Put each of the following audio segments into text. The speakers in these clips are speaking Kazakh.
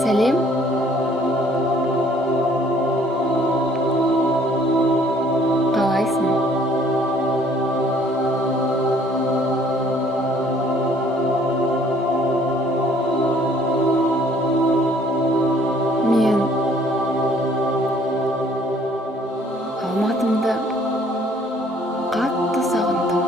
Selim, قواعسنا. Men Алматымды қатты сағындым.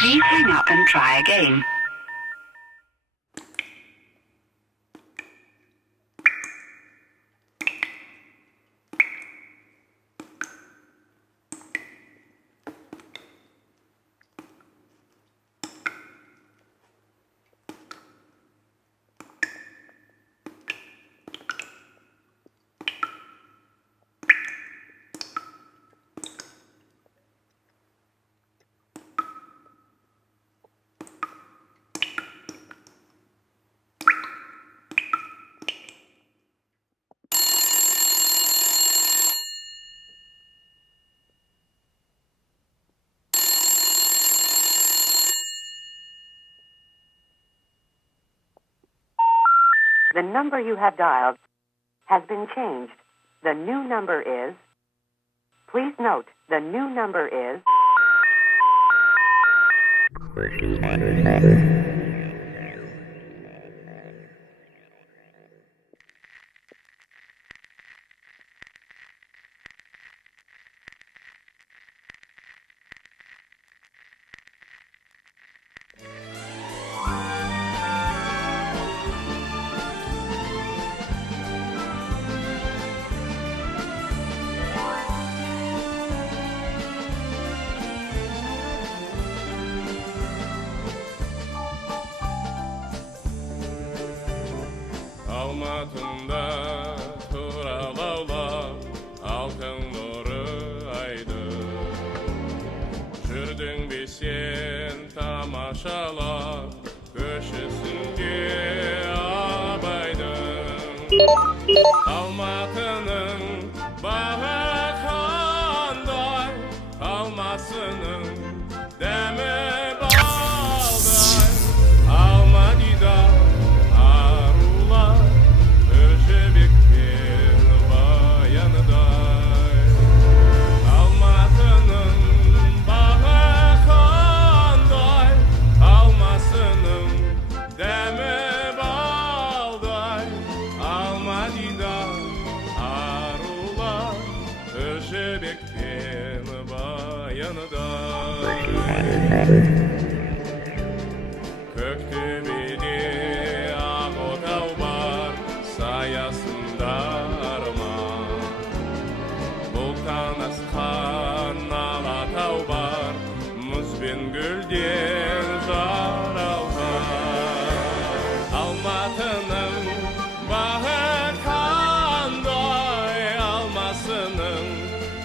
Please hang up and try again. The number you have dialed has been changed. The new number is... Please note, the new number is... Almatında turalawlap altın nuru aydı. Жүрдің бе сен тамашалап көшесінде абайдың. Алматының бағы қандай, алмасының дәмі балдай. Алматыда арулар Көшебек пен баяныдай. Алматының бағы қандай, алмасының дәмі балдай. Алматыда арулар Көшебек пен баяныдай. Көктөбеде ақ отау бар, саясында арман. Бұлттан асқан алатау бар, мұз бен гүлден жаралған. Алматының бағы қандай, алмасының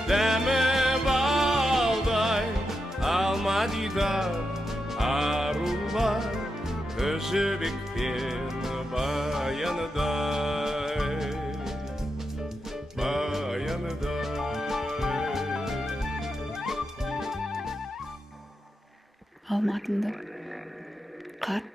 дәмі балдай. Алматыда арулар Көшебек пен баяныдай. Алматымда қатты